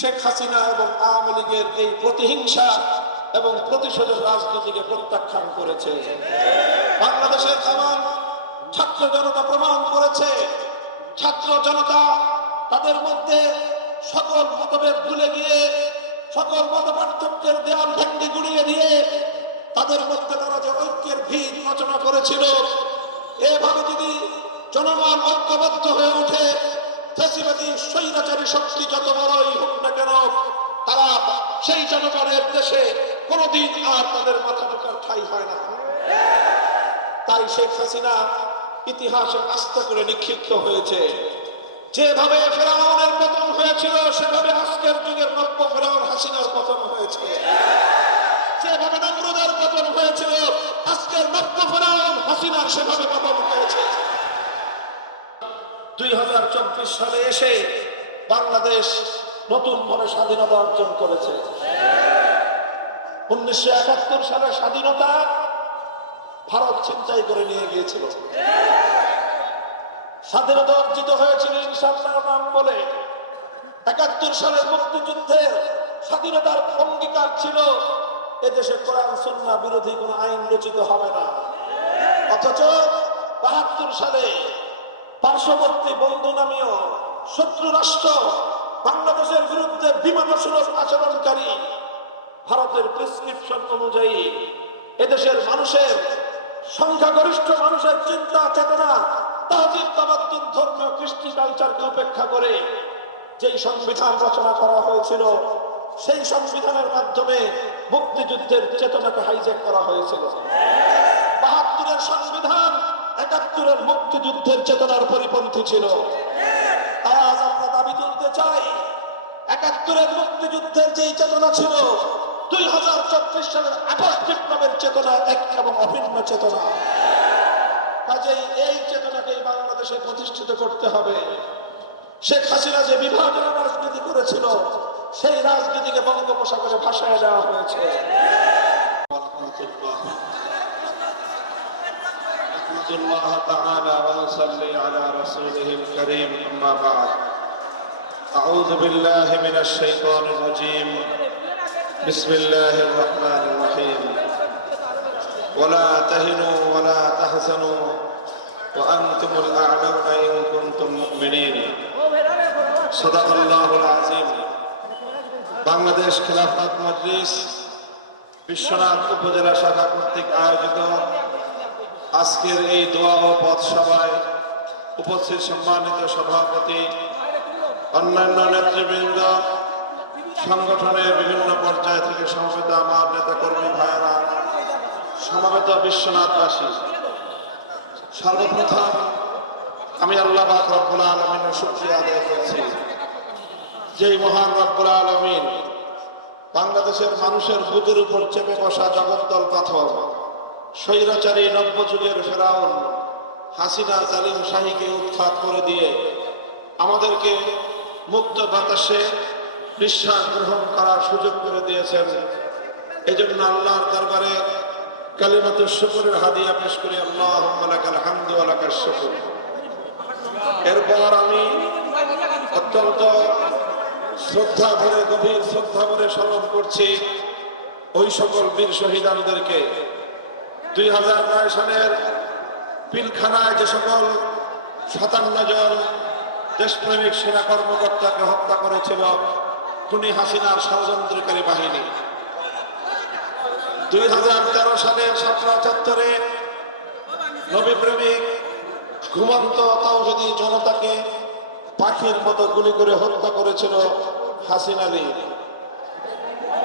শেখ হাসিনা এবং আওয়ামী লীগের এই প্রতিহিংসা এবং প্রতিশোধের রাজনীতিকে প্রত্যাখ্যান করেছে। বাংলাদেশের তামাম ছাত্র জনতা প্রমাণ করেছে। ছাত্র জনতা তাদের মধ্যে সকল মতভেদ ভুলে গিয়ে, সকল মত পার্থক্যের দেয়াল ভেঙ্গে গুড়িয়ে দিয়ে তাদের মধ্যে তারা যে ঐক্যের ভিত রচনা করেছিল, এভাবে যদি জনগণ ঐক্যবদ্ধ হয়ে ওঠে ফেসিবাদী শক্তি যত বড়ই হোক না কেন, তারা সেই জনগণের দেশে কোনোদিন আর তাদের মাথা ঢোকার ঠাই হয় না। তাই শেখ হাসিনা ইতিহাসে আস্থা করে নিক্ষিপ্ত হয়েছে। যেভাবে ফেরাউনের পতন হয়েছিল, সেভাবে আজকের যুগের নব্য ফেরাউন হাসিনার পতন হয়েছে। যেভাবে নমরুদের পতন হয়েছিল, আজকের নব্য ফেরাউন হাসিনার সেভাবে পতন হয়েছে। দুই হাজার চব্বিশ সালে এসে বাংলাদেশ নতুন ভাবে স্বাধীনতা অর্জন করেছে। উনিশশো একাত্তর সালে স্বাধীনতা ভারত ছিনতাই করে নিয়ে গিয়েছিল। স্বাধীনতা অর্জিত হয়েছিল ইনশাল্লাহ নাম বলে। একাত্তর সালের মুক্তিযুদ্ধের স্বাধীনতার অঙ্গীকার ছিল, এদেশে কোরআন সন্না বিরোধী কোন আইন রচিত হবে না। অথচ বাহাত্তর সালে পার্শ্ববর্তী বন্ধু নামীয় শত্রু রাষ্ট্র বাংলাদেশের বিরুদ্ধে বিমান বিমানসুলভ আচরণকারী, ভারতের প্রেসক্রিপশন অনুযায়ী এদেশের মানুষের, সংখ্যাগরিষ্ঠ মানুষের চিন্তা, চেতনা ধর্মীয় কালচারকে উপেক্ষা করে যেই সংবিধান রচনা করা হয়েছিল, সেই সংবিধানের মাধ্যমে চেতনাকে করা হয়েছিল। বাহাত্তরের সংবিধান একাত্তরের মুক্তিযুদ্ধের চেতনার পরিপন্থী ছিল। আজ আমরা দাবি তুলতে চাই, একাত্তরের মুক্তিযুদ্ধের যেই চেতনা ছিল, দুই হাজার চব্বিশ সালের আগস্ট বিপ্লবের চেতনা এক এবং অভিন্ন চেতনা। কাজেই এই চেতনাকে বাংলাদেশে প্রতিষ্ঠিত করতে হবে। শেখ হাসিনা যে বিভাজনের রাজনীতি করেছিল, সেই রাজনীতিকে বঙ্গোপসাগরে ভাসায় দেওয়া হয়েছে। نحمد الله تعالى ونصلي على رسوله الكريم أما بعد أعوذ بالله من الشيطان الرجيم بسم الله الرحمن الرحيم ولا تهنوا ولا تحزنوا وأنتم الأعلون إن كنتم مؤمنين صدق الله العظيم বাংলাদেশ খেলাফত মজলিস বিশ্বনাথ উপজেলা শাখা কর্তৃক আয়োজিত আজকের এই দোয়া ও পথ সভায় উপস্থিত সম্মানিত সভাপতি, অন্যান্য নেতৃবৃন্দ, সংগঠনের বিভিন্ন পর্যায় থেকে সমবেত আমার নেতা কর্মী ভাইয়েরা, সমাবেত বিশ্বনাথবাসী, সর্বপ্রথম আমি আল্লাহ রব্বুল আলমিনের শুক্রিয়া আদায় করছি। যেই মহান রব্বুল আলমিন বাংলাদেশের মানুষের বুকের উপর চেপে বসা জগদ্দল পাথর স্বৈরাচারী নব্য যুগের ফেরাউন হাসিনা জালিম শাহীকে উৎখাত করে দিয়ে আমাদেরকে মুক্ত বাতাসে বিশ্বাস গ্রহণ করার সুযোগ করে দিয়েছেন। এই জন্য আল্লাহর দরবারে কালিমাতুর শুকুরের হাদিয়া পেশ করি। আল্লাহ এরপর আমি অত্যন্ত শ্রদ্ধা ভরে, গভীর শ্রদ্ধা ভরে স্মরণ করছি ওই সকল বীর শহীদানদেরকে। দুই হাজার নয় সালের পিলখানায় যে সকল সাতান্ন জন দেশপ্রেমিক সেনা কর্মকর্তাকে হত্যা করেছিল খুনি হাসিনার ষড়যন্ত্রকারী বাহিনী। দুই হাজার তেরো সালের সাতরা চত্বরে নবী প্রেমিক ঘুমন্ত যদি জনতাকে পাখির মতো গুলি করে হত্যা করেছিল হাসিন আলী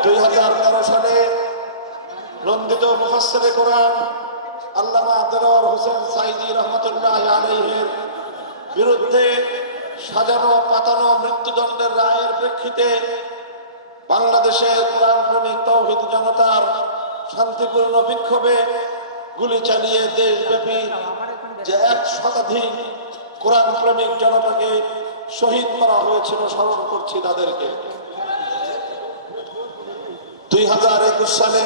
দুই হাজার তেরো সালে নন্দিত মুফাসসিরে কোরআন, আল্লামা দেলোয়ার হোসেন সাইদি রহমতুল্লাহ আলাইহের বিরুদ্ধে সাজানো পাতানো মৃত্যুদণ্ডের রায়ের প্রেক্ষিতে বাংলাদেশের কোরআন প্রেমিক তৌহিদ জনতার শান্তিপূর্ণ বিক্ষোভে গুলি চালিয়ে দেশব্যাপী যে এক শতাধিক কোরআন প্রেমিক জনতাকে শহীদ করা হয়েছিল, স্মরণ করছি তাদেরকে। দুই হাজার একুশ সালে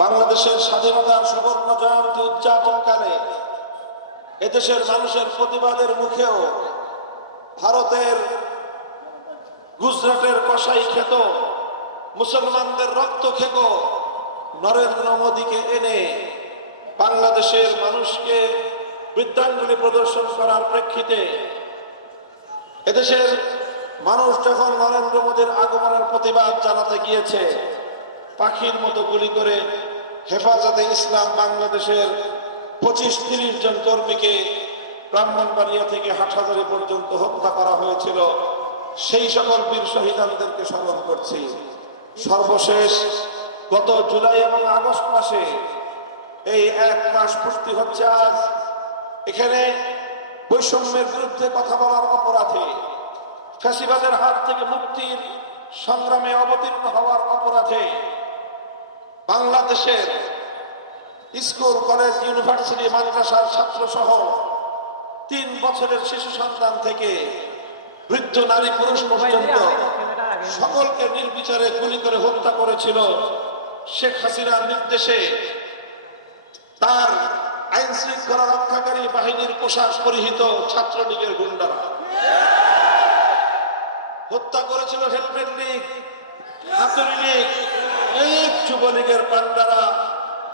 বাংলাদেশের স্বাধীনতার সুবর্ণ জয়ন্তী উদযাপনকালে এদেশের মানুষের প্রতিবাদের মুখেও ভারতের গুজরাটের কসাই খেত, মুসলমানদের রক্ত খেত, নরেন্দ্র মোদীকে এনে বাংলাদেশের মানুষকে বৃদ্ধাঙ্গুলি প্রদর্শন করার প্রেক্ষিতে এদেশের মানুষ যখন নরেন্দ্র মোদীর আগমনের প্রতিবাদ জানাতে গিয়েছে, পাখির মতো গুলি করে হেফাজতে ইসলাম বাংলাদেশের পঁচিশ তিরিশ জন কর্মীকে ব্রাহ্মণবাড়িয়া থেকে হাটহাজারি পর্যন্ত হত্যা করা হয়েছিল। সেই সকল বীর শহীদানদেরকে স্মরণ করছি। সর্বশেষ গত জুলাই এবং আগস্ট মাসে এই এক মাস পূর্তি হচ্ছে আজ। এখানে বৈষম্যের বিরুদ্ধে কথা বলার অপরাধে ফ্যাসিবাদের হাত থেকে মুক্তির সংগ্রামে অবতীর্ণ হওয়ার অপরাধে বাংলাদেশের স্কুল, কলেজ, ইউনিভার্সিটি, মাদ্রাসার ছাত্র সহ তিন বছরের শিশু সন্তান থেকে বৃদ্ধ নারী পুরুষ পর্যন্ত সকলকে নির্বিচারে গুলি করে হত্যা করেছিল শেখ হাসিনার নির্দেশে। তার আইন শৃঙ্খলা রক্ষাকারী বাহিনীর পোশাক পরিহিত ছাত্রলীগের গুন্ডারা। হত্যা করেছিল হেলমেট লীগ, হাতুড়ি লীগ যুবলীগের পান্ডারা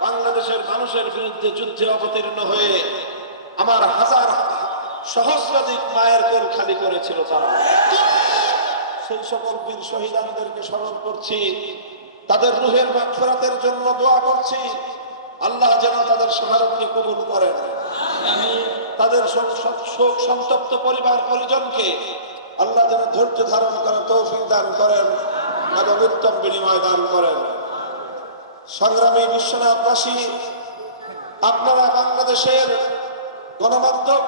বাংলাদেশের মানুষের বিরুদ্ধে যুদ্ধে অবতীর্ণ হয়ে আমার হাজার সহস্রাধিক মায়ের কোল খালি করেছিল তারা। সেই সকল বীর শহীদানদেরকে স্মরণ করছি, তাদের রুহের মাগফিরাতের জন্য দোয়া করছি। আল্লাহ যেন তাদের শাহাদতকে কবুল করেন। তাদের শোক সন্তপ্ত পরিবার পরিজনকে আল্লাহ যেন ধৈর্য ধারণ করেন তৌফিক দান করেন এবং উত্তম বিনিময় দান করেন। সংগ্রামী বিশ্বনাথবাসী আপনারা বাংলাদেশের গণমাধ্যম,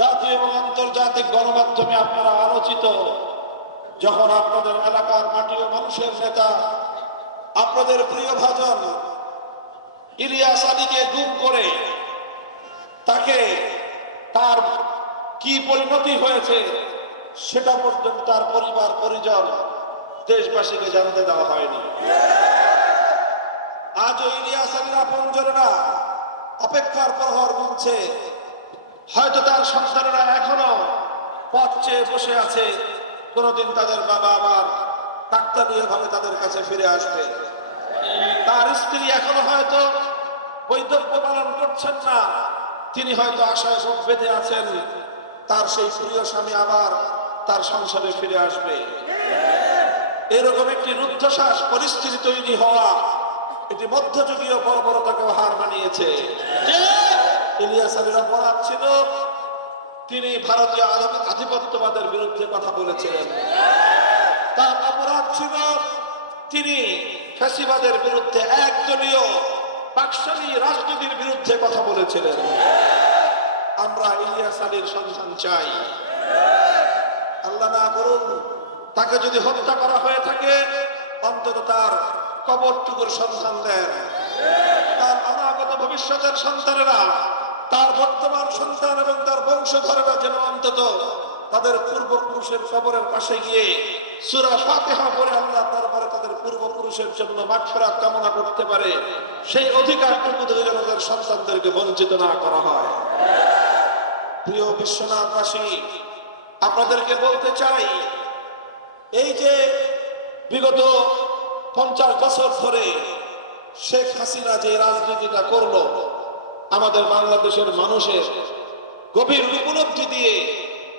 জাতীয় এবং আন্তর্জাতিক গণমাধ্যমে আপনারা আলোচিত। যখন আপনাদের এলাকার মাটি ও মানুষের নেতা, আপনাদের প্রিয় ভাজন ইলিয়াস আলীকে গুম করে তাকে তার কি পরিণতি হয়েছে সেটা পর্যন্ত তার পরিবার, পরিজন দেশবাসীকে জানতে দেওয়া হয়নি। আজও ইলিয়াস আলীর আপনজনেরা অপেক্ষার প্রহর গুনছে। হয়তো তার সন্তানেরা এখনও পথ বসে আছে। কোনোদিন তাদের বাবা আবার কাকতালীয় ভাবে তাদের কাছে ফিরে আসবে। তার স্ত্রী এখনও হয়তো বৈধব্য পালন করছেন না। তিনি হয়তো আশায় সব বেঁধে আছেন। তার সেই প্রিয় স্বামী আবার তার সংসারে ফিরে আসবে। এরকম একটি রুদ্ধশ্বাস পরিস্থিতি তৈরি হওয়া এটি মধ্যযুগীয় বর্বরতাকেও হার মানিয়েছে। ইলিয়াস আলীর অপরাধ ছিল। তিনি ভারতীয় আধি- আধিপত্যবাদের বিরুদ্ধে কথা বলেছিলেন। তার অপরাধ ছিল, তিনি ফ্যাসিবাদের বিরুদ্ধে একদলীয় পাকশালী রাজনীতির বিরুদ্ধে কথা বলেছিলেন। আমরা ইলিয়াস আলীর সন্ধান চাই। আল্লাহ না করুন, তাকে যদি হত্যা করা হয়ে থাকে, অন্তত তার কবরটুকুর সন্ধান দেন তার অনাগত ভবিষ্যতের সন্তানেরা, তার বর্তমান সন্তান এবং তার বংশধরেরা যেন অন্তত তাদের পূর্বপুরুষের কবরের পাশে গিয়ে সুরা ফাতেহা পরে আল্লাহ দরবারে তাদের পূর্বপুরুষের জন্য মাগফিরাত কামনা করতে পারে। সেই অধিকারটুকু থেকে যেন তাদের সন্তানদেরকে বঞ্চিত না করা হয়। প্রিয় বিশ্বনাথবাসী, আপনাদেরকে বলতে চাই, এই যে বিগত পঞ্চাশ বছর ধরে শেখ হাসিনা যে রাজনীতিটা করল, আমাদের বাংলাদেশের মানুষের গভীর উপলব্ধি দিয়ে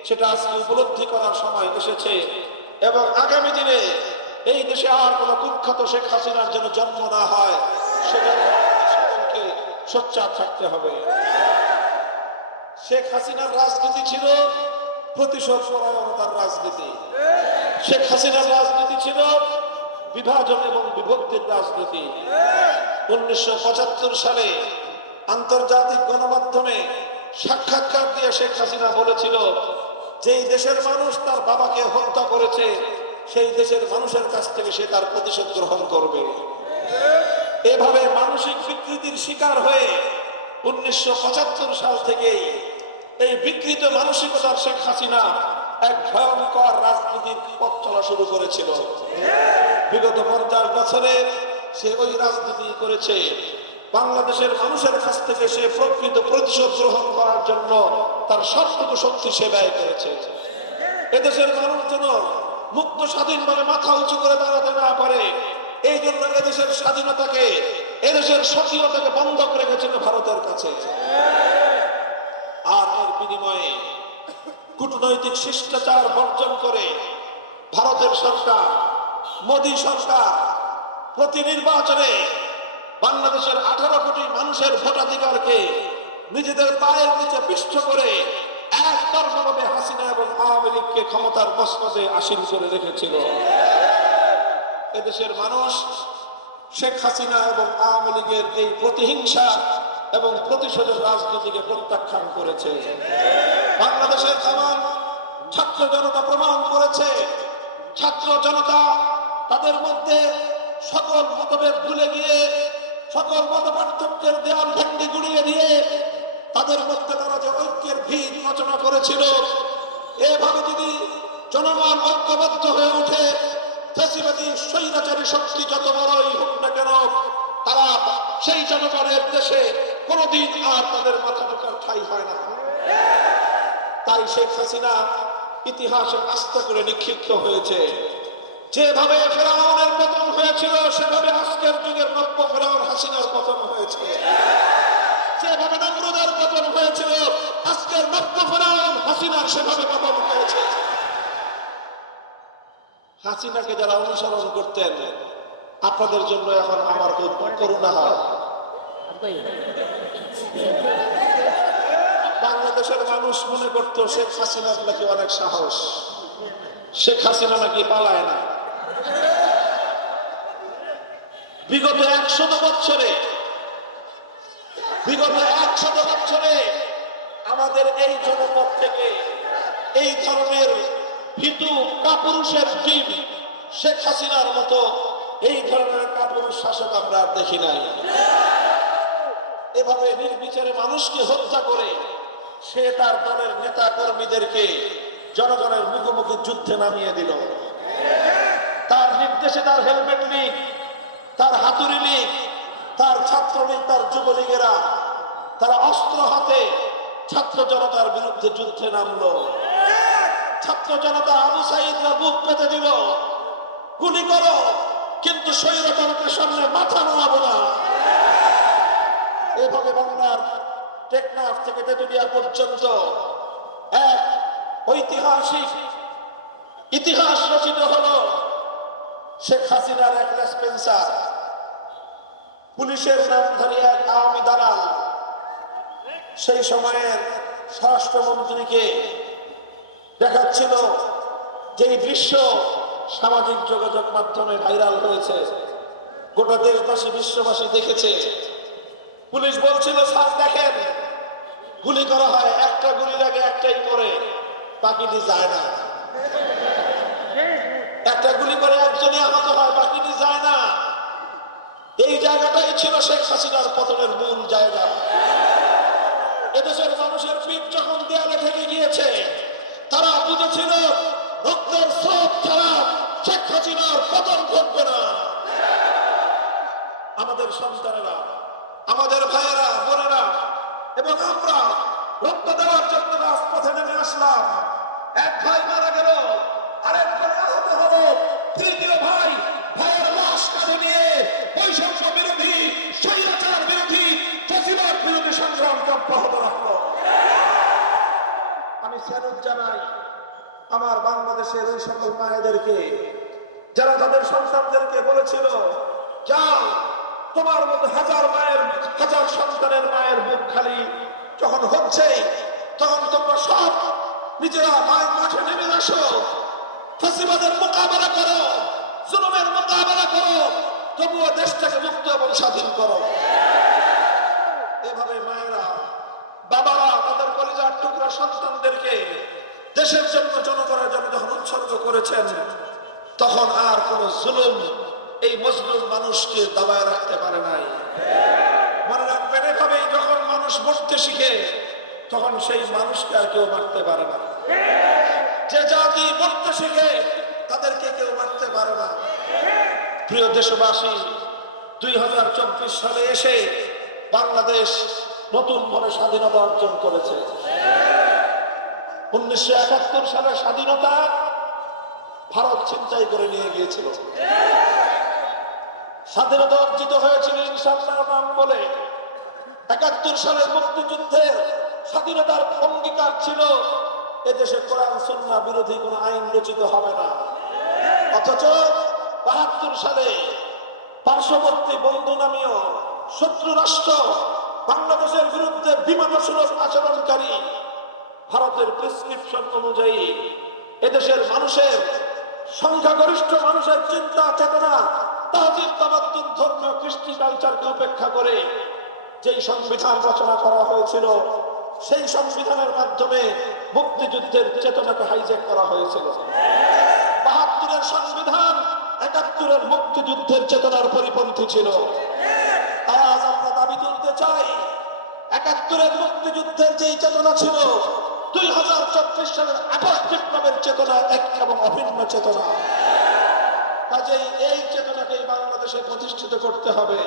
সেটা আজকে উপলব্ধি করার সময় এসেছে। এবং আগামী দিনে এই দেশে আর কোনো কুখ্যাত শেখ হাসিনার যেন জন্ম না হয় সকলকে সোচ্চার থাকতে হবে। শেখ হাসিনার রাজনীতি ছিল প্রতিশোধ পরায়ণতার রাজনীতি। শেখ হাসিনার রাজনীতি ছিল বিভাজন এবং বিভক্তির রাজনীতি। উনিশশো সালে আন্তর্জাতিক গণমাধ্যমে সাক্ষাৎকার দিয়ে শেখ হাসিনা বলেছিল, যেই দেশের মানুষ তার বাবাকে হত্যা করেছে, সেই দেশের মানুষের কাছ থেকে সে তার প্রতিশোধ গ্রহণ করবে। এভাবে মানসিক বিকৃতির শিকার হয়ে উনিশশো পঁচাত্তর সাল থেকেই এই বিকৃত মানসিকতার শেখ হাসিনা এক ভয়ঙ্কর রাজনীতির চলা শুরু করেছিল। বিগত পঞ্চাশ বছরে সে ওই রাজনীতি করেছে। বাংলাদেশের মানুষের কাছ থেকে সে প্রকৃত প্রতিশোধ গ্রহণ করার জন্য তার সবটুকু শক্তি সে ব্যয় করেছে। এদেশের মানুষ যেন মুক্ত, স্বাধীনভাবে মাথা উঁচু করে দাঁড়াতে না পারে এই জন্য এদেশের স্বাধীনতাকে, এদেশের স্বকীয়তাকে বন্ধক রেখেছিল ভারতের কাছে। আর এর বিনিময়ে কূটনৈতিক শিষ্টাচার বর্জন করে ভারতের সরকার, মোদী সরকার, প্রতি নির্বাচনে বাংলাদেশের আঠারো কোটি মানুষের ভোটাধিকারকে নিজেদের পায়ের নিচে পিষ্ট করে একতরফাভাবে হাসিনা এবং আওয়ামী লীগকে ক্ষমতার মসনদে আসীন করে রেখেছিল। এদেশের মানুষ শেখ হাসিনা এবং আওয়ামী লীগের এই প্রতিহিংসা এবং প্রতিশোধের রাজনীতিকে প্রত্যাখ্যান করেছে। বাংলাদেশের তামাম ছাত্র জনতা প্রমাণ করেছে ছাত্র জনতা তাদের মধ্যে সকল মতভেদ ভুলে গিয়ে, সকল মত পার্থক্যের দেয়াল ভেঙ্গে গুড়িয়ে দিয়ে তাদের মধ্যে তারা যে ঐক্যের ভিত রচনা করেছিল, এভাবে যদি জনগণ ঐক্যবদ্ধ হয়ে ওঠে, ফেসিবাদী, স্বৈরাচারী শক্তি যত বড়ই হোক না কেন, তারা সেই জনগণের দেশে কোনোদিন আর তাদের মাথা ঢোকার ঠাই হয় না। তাই শেখ হাসিনা ইতিহাসে আস্থা করে নিক্ষিপ্ত হয়েছে। যেভাবে ফেরাউনের পতন হয়েছিল, সেভাবে আজকের যুগের নব্য ফেরাউন হাসিনার পতন হয়েছে। যেভাবে নমরুদের পতন হয়েছিল, আজকের নব্য ফেরাউন হাসিনার সেভাবে পতন হয়েছে। হাসিনাকে যারা অনুসরণ করতেন, আপনাদের জন্য এখন আমার খুব করুণা। হয় বাংলাদেশের মানুষ মনে করত শেখ হাসিনার নাকি অনেক সাহস। শেখ হাসিনা নাকি পালায় না। বিগত একশত বছরে বিগত একশত বছরে আমাদের এই জনপদ থেকে এই ধরনের ভীতু কাপুরুষের ডিম শেখ হাসিনার মতো এই ধরনের কাপুরুষ শাসক আমরা দেখি নাই। এভাবে নির্বিচারে মানুষকে হত্যা করে সে তার দলের নেতা কর্মীদেরকে জনগণের মুখোমুখি যুদ্ধে নামিয়ে দিল। তার নির্দেশে তার হেলমেট লীগ, তার হাতুড়ি লীগ, তার ছাত্রলীগ, তার যুবলীগেরা, তারা অস্ত্র হাতে ছাত্র জনতার বিরুদ্ধে যুদ্ধে নামলো। ছাত্র জনতা আবু সাইদরা বুক পেতে দিল। গুলি করো, কিন্তু স্বৈরতন্ত্রের সামনে মাথা নোয়াবো না। এভাবে বাংলার টেকনাফ থেকে তেতুলিয়া পর্যন্ত এক ঐতিহাসিক ইতিহাস রচিত হলো শেখ হাসিনার এক রেসপেন্সার। পুলিশের নামধারী এক আওয়ামী দালাল। সেই সময়ের স্বরাষ্ট্রমন্ত্রীকে দেখাচ্ছিল যেই দৃশ্য সামাজিক যোগাযোগ মাধ্যমে ভাইরাল হয়েছে। গোটা দেশবাসী, বিশ্ববাসী দেখেছে। পুলিশ বলছিল স্যার দেখেন। গুলি করা হয়, একটা গুলি লাগে, একটাই করে বাকিটি যায় না। একটা গুলি করে একজনই আহত হয় বাকিটি যায় না। এই জায়গাটাই ছিল শেখ হাসিনার পতনের মূল জায়গা। এদেশের মানুষের পিঠ যখন দেয়ালে থেকে গিয়েছে, তারা বুঝেছিল, রক্তের স্রোত ছাড়া শেখ হাসিনার পতন ঘটবে না। আমাদের সন্তানেরা আমাদের ভাইয়েরা, বোনেরা এবং আমরা রক্ত দেওয়ার জন্য রাজপথে নেমে আসলাম। এক ভাই মারা গেল, আরেক ভাই আহত হলো। তৃতীয় ভাই ভাইয়ের লাশ নিয়ে বৈষম্য বিরোধী, স্বৈরাচার বিরোধী বিরোধী সংগ্রামকে অব্যাহত রাখল আমি স্যালুট জানাই আমার বাংলাদেশের ওই সকল মায়েদেরকে, যারা তাদের সন্তানদেরকে বলেছিল, যাও তোমার মতো হাজার মায়ের, হাজার সন্তানের মায়ের বুক খালি যখন হচ্ছে, তখন তোমরা সব নিজেরা মায়ের মাঠে নেমে আসো। ফাঁসিবাদের মোকাবেলা করো, জুলুমের মোকাবেলা করো, তবুও দেশটাকে মুক্ত এবং স্বাধীন করো। এভাবে মায়েরা, বাবারা তাদের কলেজার টুকরা সন্তানদেরকে দেশের জন্য, জনগণের জন্য যখন উৎসর্গ করেছেন, তখন আর কোন জুলুম এই মজলুম মানুষকে দাবায় রাখতে পারে নাই। মনে রাখবেন, এভাবেই যখন মানুষ মরতে শিখে, তখন সেই মানুষকে আর কেউ মারতে পারে না। যে জাতি মরতে শিখে, তাদেরকে কেউ মারতে পারে না। প্রিয় দেশবাসী, দুই হাজার চব্বিশ সালে এসে বাংলাদেশ নতুন ভাবে স্বাধীনতা অর্জন করেছে। উনিশশো একাত্তর সালে স্বাধীনতা ভারত ছিনতাই করে নিয়ে গিয়েছিল। স্বাধীনতা অর্জিত হয়েছিল ইনশাল্লাহ নাম বলে। একাত্তর সালের মুক্তিযুদ্ধের স্বাধীনতার অঙ্গীকার ছিল, এদেশে কোরআন সুন্না বিরোধী কোন আইন রচিত হবে না। অথচ বাহাত্তর সালে পার্শ্ববর্তী বন্ধু নামীয় শত্রু রাষ্ট্র বাংলাদেশের বিরুদ্ধে বিমান বিমানসুলভ আচরণকারী ভারতের প্রেসক্রিপশন অনুযায়ী এদেশের মানুষের, সংখ্যাগরিষ্ঠ মানুষের চিন্তা, চেতনা সংবিধান মুক্তিযুদ্ধের চেতনাকে হাইজ্যাক করা হয়েছিল। বাহাত্তরের সংবিধান একাত্তরের মুক্তিযুদ্ধের চেতনার পরিপন্থী ছিল। তাই আজ আমরা দাবি তুলতে চাই, একাত্তরের মুক্তিযুদ্ধের যেই চেতনা ছিল, দুই হাজার চব্বিশ সালের আগস্ট বিপ্লবের চেতনা এক এবং অভিন্ন চেতনা। কাজেই এই চেতনাকে বাংলাদেশে প্রতিষ্ঠিত করতে হবে।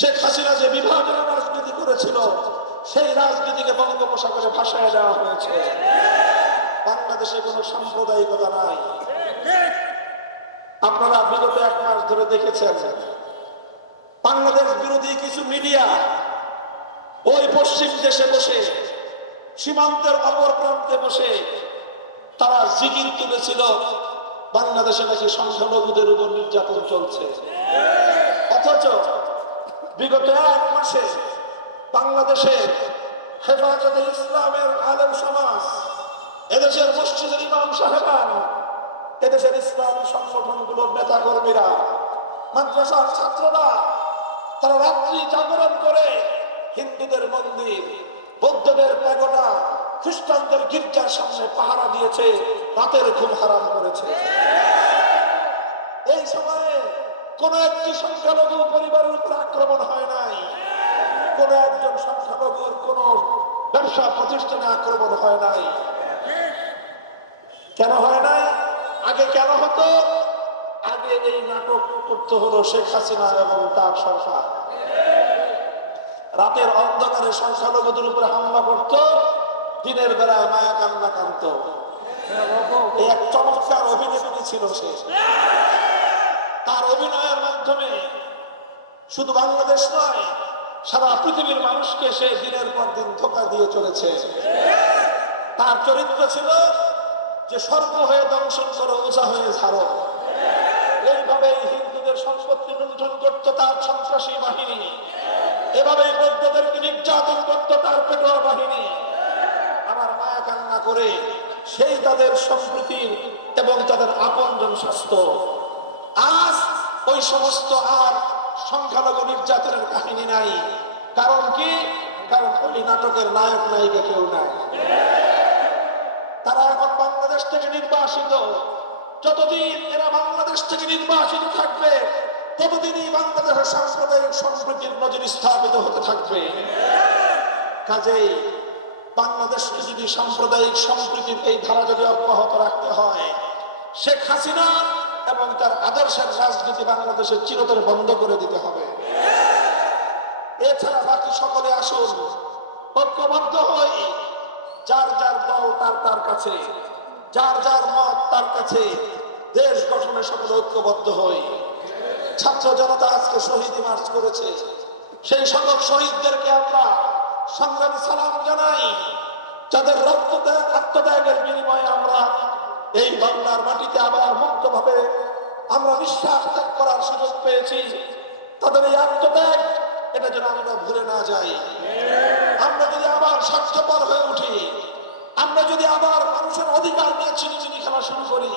শেখ হাসিনা যে বিভাজনের রাজনীতি করেছিল, সেই রাজনীতিকে বঙ্গোপসাগরে ভাসায় দেওয়া হয়েছে। বাংলাদেশে কোনো সাম্প্রদায়িকতা নাই। আপনারা বিগত এক মাস ধরে দেখেছেন, বাংলাদেশ বিরোধী কিছু মিডিয়া ওই পশ্চিম দেশে বসে, সীমান্তের অপর প্রান্তে বসে, তারা জিকির তুলেছিল। বাংলাদেশে নাকি সংখ্যালঘুদের উপর নির্যাতন চলছে। অথচ বিগত এক মাসে বাংলাদেশে হেফাজতে ইসলামের আলেম সমাজ, এদেশের মসজিদের ইমাম সাহেবান, এদেশের ইসলামী সংগঠনগুলোর নেতা কর্মীরা মাদ্রাসার ছাত্ররা, তারা রাত্রি জাগরণ করে হিন্দুদের মন্দির, বৌদ্ধদের প্যাগোডা খ্রিস্টানদের গির্জার সামনে পাহারা দিয়েছে, রাতের ঘুম হারাম করেছে। এই সময়ে কোন একটি সংখ্যালঘু পরিবারের উপর আক্রমণ হয় নাই। কোন একজন সংখ্যালঘুর কোন ব্যবসা প্রতিষ্ঠানে আক্রমণ হয় নাই। কেন হয় নাই? আগে কেন হতো? আগে এই নাটক করতে হলো শেখ হাসিনা এবং তার সরকার। রাতের অন্ধকারে সংখ্যালঘুদের উপরে হামলা করত। দিনের বেলায় মায়া কান্না কান্ত। এক চমৎকার অভিনেত্রী ছিল সে। তার অভিনয়ের মাধ্যমে শুধু বাংলাদেশ নয়, সারা পৃথিবীর মানুষকে সে দিনের পর দিন ধোকা দিয়ে চলেছে। তার চরিত্র ছিল যে সর্ব হয়ে দংশন করো ওঝা হয়ে ঝাড়ো। এইভাবে হিন্দুদের সম্পত্তি লুণ্ঠন করত তার সন্ত্রাসী বাহিনী। এভাবে বৌদ্ধদেরকে নির্যাতন করত তার পেটোয়া বাহিনী। করে সেই তাদের সম্প্রীতির এবং তাদের আপনজন স্বাস্থ্য। আজ ওই সমস্ত আর সংখ্যালঘু নির্যাতনের কাহিনী নাই। কারণ কি? কারণ ওই নাটকের নায়ক নায়িকা কেউ নাই। তারা এখন বাংলাদেশ থেকে নির্বাসিত। যতদিন এরা বাংলাদেশ থেকে নির্বাসিত থাকবে, ততদিনই বাংলাদেশের সাংস্কৃতিক সম্প্রীতির নজর স্থাপিত হতে থাকবে। কাজেই বাংলাদেশকে যদি সাম্প্রদায়িক সম্প্রীতির এই ধারা যদি অব্যাহত রাখতে হয়, শেখ হাসিনা এবং তার আদর্শের রাজনীতি বাংলাদেশের চিরতরে বন্ধ করে দিতে হবে। এছাড়া বাকি সকলে আসুন, ঐক্যবদ্ধ হই। যার যার দল তার তার কাছে, যার যার মত তার কাছে, দেশ গঠনে সকলে ঐক্যবদ্ধ হই। ছাত্র জনতা আজকে শহীদ মার্চ করেছে। সেই সকল শহীদদেরকে আমরা সংগ্রামী সালাম জানাই, যাদের রক্তত্যাগ আত্মত্যাগের বিনিময়ে আমরা এই বাংলার মাটিতে আবার মুক্তভাবে আমরা নিঃশ্বাস ত্যাগ করার সুযোগ পেয়েছি। তাদের এই আত্মত্যাগ, এটা যেন আমরা ভুলে না যাই। আমরা যদি আবার স্বার্থপর হয়ে উঠি, আমরা যদি আবার মানুষের অধিকার নিয়ে চিনি চিনি খেলা শুরু করি,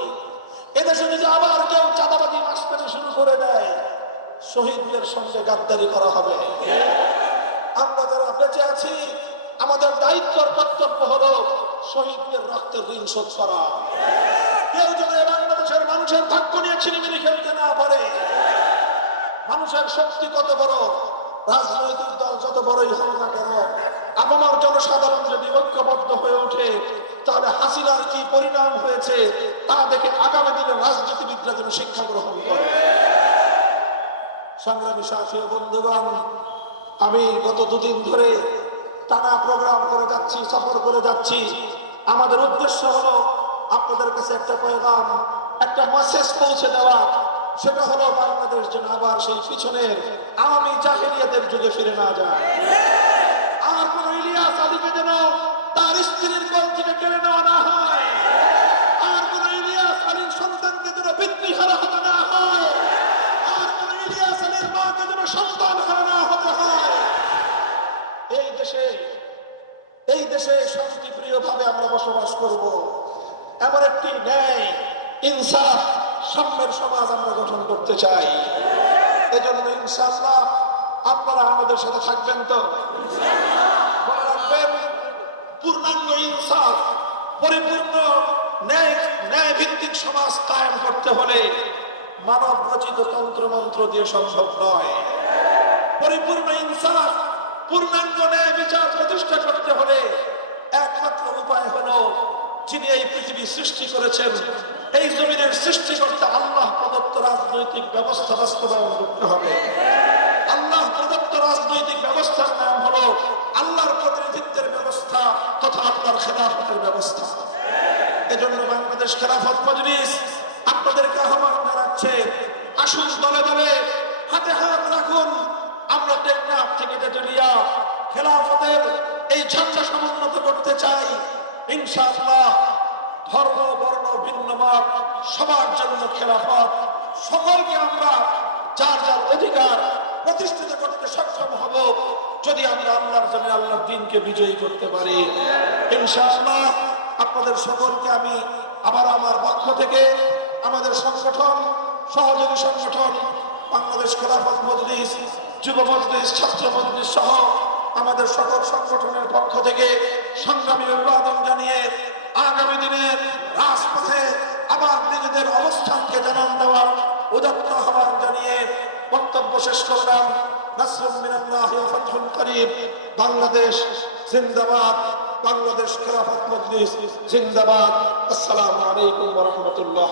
এদেশে যদি আবার কেউ চাঁদাবাদি মাস্তানি শুরু করে দেয়, শহীদদের সঙ্গে গাদ্দারি করা হবে। আমরা যারা বেঁচে আছি, আমাদের দায়িত্বর কর্তব্য হলো শহীদদের রক্তের ঋণ শোধ করা। কেউ যেন বাংলাদেশের মানুষের ভাগ্য নিয়ে ছিনিমিনি খেলতে না পারে। মানুষের শক্তি কত বড়, রাজনৈতিক দল যত বড়ই হোক না কেন আমার জনসাধারণ যদি ঐক্যবদ্ধ হয়ে ওঠে, তাহলে হাসিনার কি পরিণাম হয়েছে, তা দেখে আগামী দিনে রাজনীতিবিদরা যেন শিক্ষা গ্রহণ করে। সংগ্রামী ও বন্ধুগণ আমি গত দুদিন ধরে টানা প্রোগ্রাম করে যাচ্ছি, সফর করে যাচ্ছি। আমাদের উদ্দেশ্য হলো আপনাদের কাছে একটা পয়গাম, একটা মেসেজ পৌঁছে দেওয়া। সেটা হলো বাংলাদেশ যেন আবার সেই পিছনের আওয়ামী জাহেরিয়াদের যুগে ফিরে না যায়। আর কোন ইলিয়াস আলীকে যেন তার স্ত্রীর কোল থেকে কেড়ে নেওয়া করব। এমন একটি ন্যায়, ইনসাফ সাম্যের সমাজ আমরা গঠন করতে চাই। এজন্য ইনশাআল্লাহ আপনারা আমাদের সাথে থাকবেন তো। পূর্ণাঙ্গ ইনসাফ, পরিপূর্ণ ন্যায় ন্যায় ভিত্তিক সমাজ কায়েম করতে হলে মানব রচিত তন্ত্রমন্ত্র দিয়ে সম্ভব নয়। পরিপূর্ণ ইনসাফ, পূর্ণাঙ্গ ন্যায় বিচার প্রতিষ্ঠা করতে হলে উপায় হলো যিনি এই পৃথিবী সৃষ্টি করেছেন, এই জমিনের সৃষ্টিকর্তা আল্লাহ প্রদত্ত রাজনৈতিক ব্যবস্থা বাস্তবায়ন করতে হবে। আল্লাহ প্রদত্ত রাজনৈতিক ব্যবস্থার নাম হলো আল্লাহর প্রতিনিধিত্বের ব্যবস্থা তথা আল্লাহর খেলাফতের ব্যবস্থা। এজন্য বাংলাদেশ খেলাফত মজলিস আপনাদেরকে আহ্বান জানাচ্ছে, আসুন দলে দলে হাতে হাত রাখুন। আমরা টেকনাফ থেকে তেতুলিয়া খেলাফতের এই ঝান্ডা সমুন্নত করতে চাই। ইনশাআল্লাহ ধর্ম, বর্ণ, ভিন্ন মত, সবার জন্য খেলাফত, সকলকে আমরা যার যার অধিকার প্রতিষ্ঠিত করতে সক্ষম হব, যদি আমরা আল্লাহর জন্য আল্লাহর দিনকে বিজয়ী করতে পারি। ইনশাআল্লাহ আপনাদের সকলকে আমি আবার আমার পক্ষ থেকে আমাদের সংগঠন, সহযোগী সংগঠন, বাংলাদেশ খেলাফত মজলিস, যুব মজলিস, ছাত্র মজলিস সহ আমাদের সকল সংগঠনের পক্ষ থেকে সংগ্রামী অভিবাদন জানিয়ে আগামী দিনের রাজপথে আবার নিজেদের অবস্থানকে জানান দেওয়ার উদাত্ত আহ্বান জানিয়ে বক্তব্য শেষ করলাম। বাংলাদেশ জিন্দাবাদ, বাংলাদেশ খেলাফত মজলিস জিন্দাবাদ। আসসালামু আলাইকুম রাহমাতুল্লাহ।